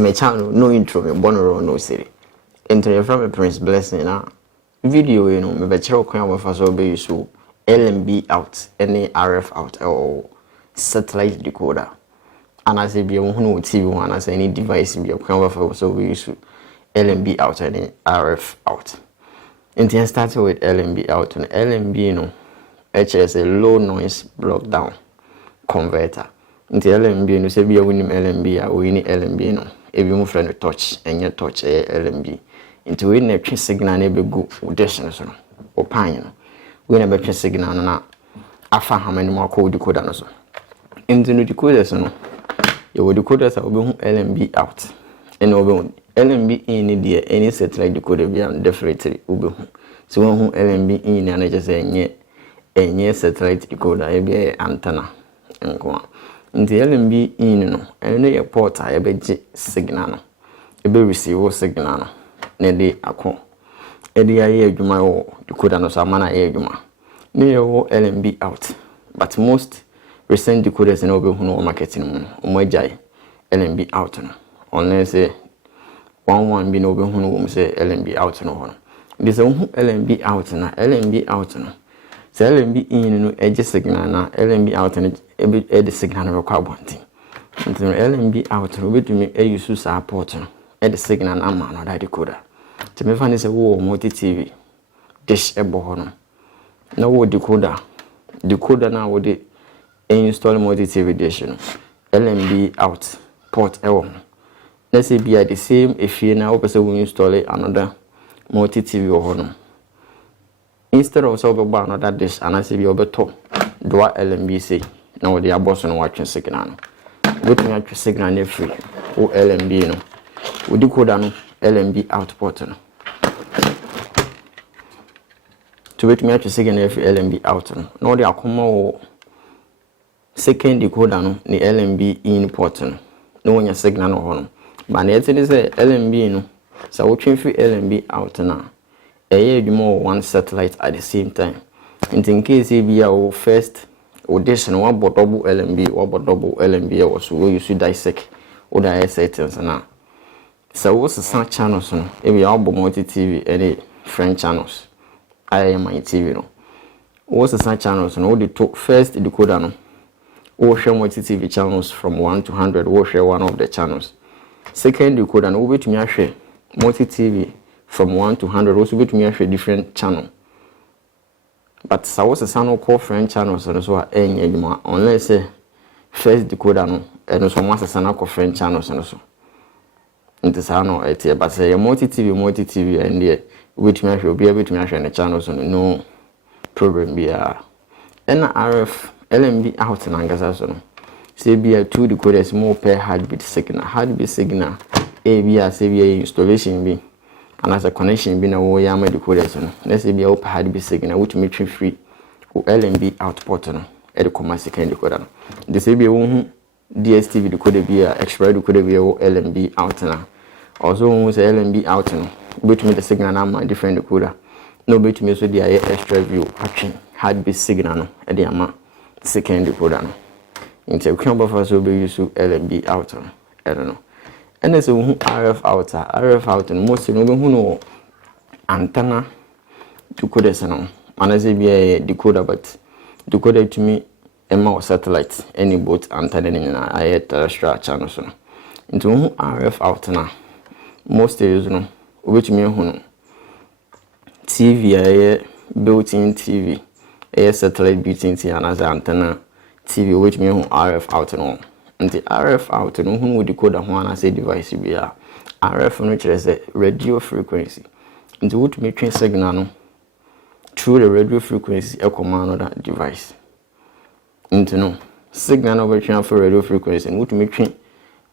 me channel no intro me bonoro no siri ento ye from Prince Blessing na video you know me be kire kwan we fa so be use LMB out any RF out or satellite decoder and as be hunu TV one as any device be kwan we fa so be use LMB out any RF out. Ento start with LMB out and LMB no HS a low noise block down converter. Into LMB no say be a winning LMB a winning LMB no if you move friend touch and your touch LMB into we na twi signal na be go dash no so no opan no we na be twi signal no na afa ha mani mo code decoder no so into no decoder so no you decoder so obe hu LMB out and obe LMB in the any satellite decoder be am definitely obe hu so we hu LMB in na just enye satellite decoder e be antenna nko nti LMB in no ene ye port a be gi signal no e be receive signal no na de akọ e de aye adwuma wo decoder no so amana aye adwuma ne ye wo LMB out but most recent decoders na obe hu no marketing mu o agyae LMB out no unless say one bi na obe hu no wo say LMB out no ho no so hu LMB out na LMB out no so LMB in no edge signal na LMB out no e de signal no kwa bonti nti LMB out no betumi e use support no e de signal na ma no da decoder to me find say wo multi TV dish e bo ho no na wo decoder na wo de install multi TV dish no LMB out port e wo let's say be at the same if you now person will install another multi TV ho no instead of so be another dish and I say be obeto do LMB say na wo de aboso no watch signal no betumi atwe signal na free o LMB no wo decoder no LMB out port no to betumi atwe signal na free LMB out no na wo de akoma wo second decoder no ni LMB in port no no wonya signal no ho no ba na yete say LMB no so wo twen free LMB out na eye adwuma one satellite at the same time in case e bia wo first audition one double LMB one double LMB was so you should dissect or the settings na so what's the channels no e bia wo multi TV any French channels IMI TV no what's the channels no the first decoder no wo share multi TV channels from 1 to 100 wo share one of the channels second decoder no wo betumi ahwe multi TV from 1 to 100 also betumi ahwe different channel but so what's the sound call French channels so any adwuma unless say first decoder no and so what's the sound call French channels so nti sa no etie but say multi TV and there betumi ahwe obi betumi ahwe ne channels no problem bia and RF LMB out na ngasa so no say bia two decoders more per heartbeat signal a bia say bia installation bi and as a connection be na wo ya ma decoders no let's say be a open be signal which make free o LMB output no e de comma second decoder no the say be wo hu DSTV decoder be a extra decoder be o LMB out na also wo say LMB out no between the signal na ma different decoder no between so the extra view action heartbeat signal no e de ama second decoder no into can buffer so be use LMB out no I don't know. And there's a RF out and most no who know antenna decoders no and as be a decoder but decoder to me a mouse satellite any both antenna in a terrestrial channel so into RF out na most use no which me who TV a built-in TV a satellite built-in TV and as antenna TV which me who RF out no and the RF out no who decoder ho na say device be a RF no kire say radio frequency and what me train signal no through the radio frequency e command another device into no signal no be train for radio frequency and what me train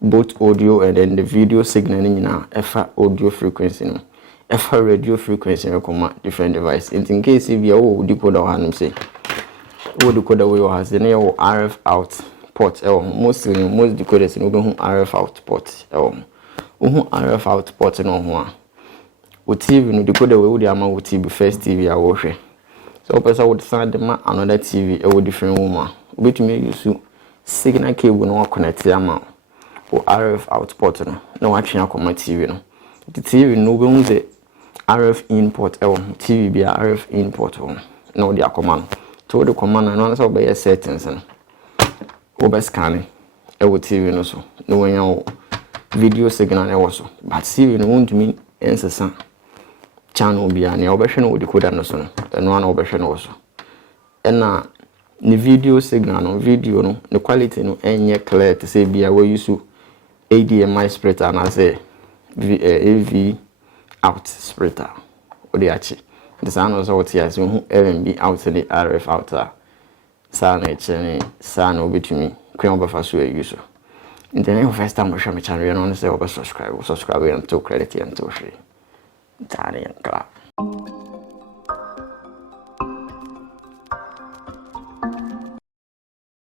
both audio and then the video signal ni na efa audio frequency no efa radio frequency e command different device in case if you decoder ho say wo decoder we has na your RF out port most decoders no be RF out port RF out port no ho a o TV no decoder we would ama o TV first TV a wo hwe so person would send ma another TV e wo different room a obetumi use signal cable no connect ama o RF out port no na watwe akoma TV no the TV no be unze RF in port TV be RF in port no the akoma no to the command no so be settings no o scan TV no so no when video signal so but TV no won't mean ensesa channel bia na obehwe no decoder no so no eno na obehwe no so ena the video signal no video no the quality no enye clear to say bia we use ADMI splitter na say AV out splitter o de achi the sound was out here so LNB out the RF out sa na chene sa na obetumi kwen obefa so use internet first time show me channel no say subscribe and to credit and to free Italian clap.